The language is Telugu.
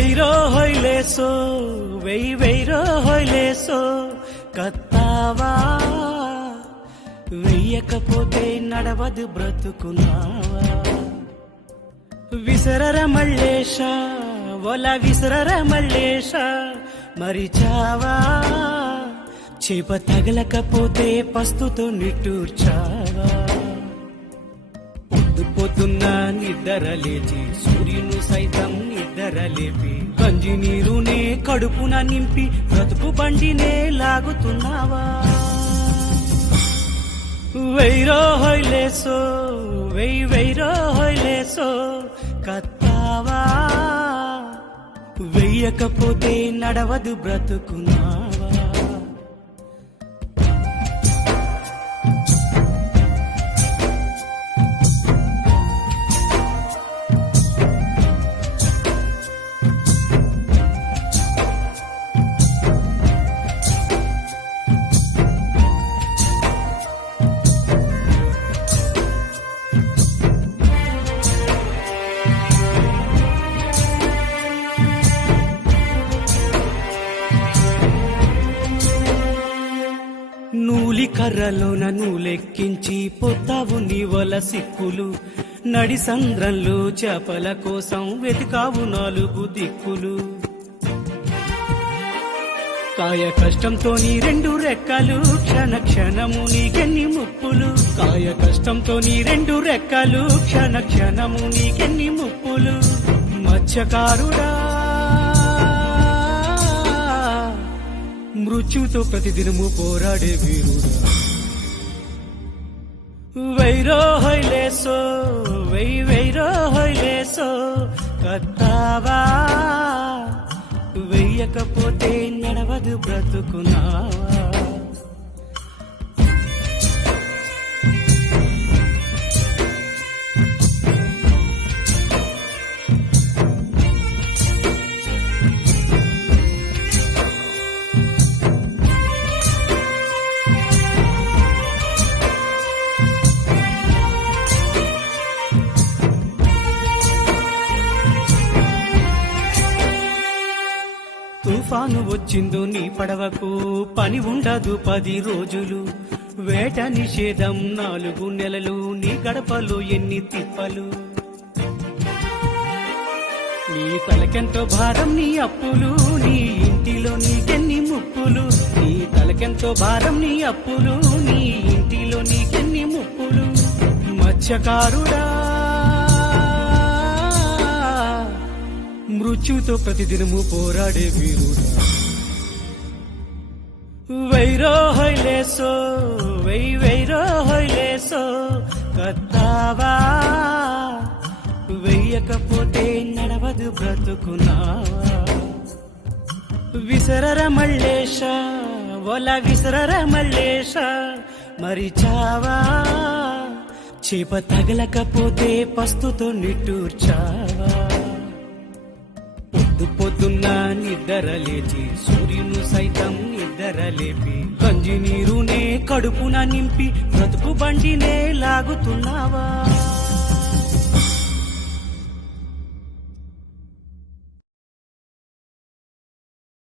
వెయ్యో హొయ్లేసో వెయ్యో హొయ్లేసో కత్తావా వెయ్యకపోతే నడవదు బ్రతుకున్నావా విసరర మల్లేశ ఒల విసరర మల్లేశ మరిచావా చేప తగలకపోతే పస్తుతో నిట్టూర్చావా పొద్దున్న నిద్ర లేచి సూర్యుని సైతం నిద్ర లేపి గంజి నీరునే కడుపున నింపి బ్రతుకు బండినే లాగుతున్నావా వెయ్యో హొయ్లేసో వెయ్యో హొయ్లేసో కత్తావా వెయ్యకపోతే నడవదు బ్రతుకున్నావా నూలి కర్రలోన నూలెక్కించి పొత్తావు నీ వల సిక్కులు నడి సంద్రంలో చేపల కోసం వెతికావు 4 దిక్కులు కాయ కష్టంతో నీ 2 రెక్కలు క్షణ క్షణము నీకెన్ని ముప్పులు కాయ కష్టంతో నీ 2 రెక్కలు క్షణ క్షణము నీకెన్ని ముప్పులు మత్స్యకారుడా మృత్యుతో ప్రతిదినము పోరాడే వీరుడా వెయ్యో హొయ్లేసో వెయ్యో హొయ్లేసో కత్తావా వెయ్యకపోతే నడవదు బ్రతుకున్నావా తుఫాను వచ్చిందో నీ పడవకు పని ఉండదు 10 రోజులు వేట నిషేధం 4 నెలలు నీ గడపలో ఎన్ని తిప్పలు నీ తలకెంతో భారం నీ అప్పులు నీ ఇంటిలో నీకెన్ని ముప్పులు నీ తలకెంతో భారం నీ అప్పులు నీ ఇంటిలో నీకెన్ని ముప్పులు మత్స్యకారుడా మృత్యుతో ప్రతిదినము పోరాడే వీరుడా వెయ్యో హొయ్లేసో వెయ్యో హొయ్లేసో కత్తావా వెయ్యకపోతే నడవదు బ్రతుకున్నావా విసరర మల్లేశ ఒల విసరర మల్లేశ మరిచావా చేప తగలకపోతే పస్తుతో నిట్టూర్చావా పొద్దున్న నిద్ర లేచి సూర్యుని సైతం నిద్ర లేపి గంజి నీరునే కడుపున నింపి బ్రతుకు బండినే లాగుతున్నావా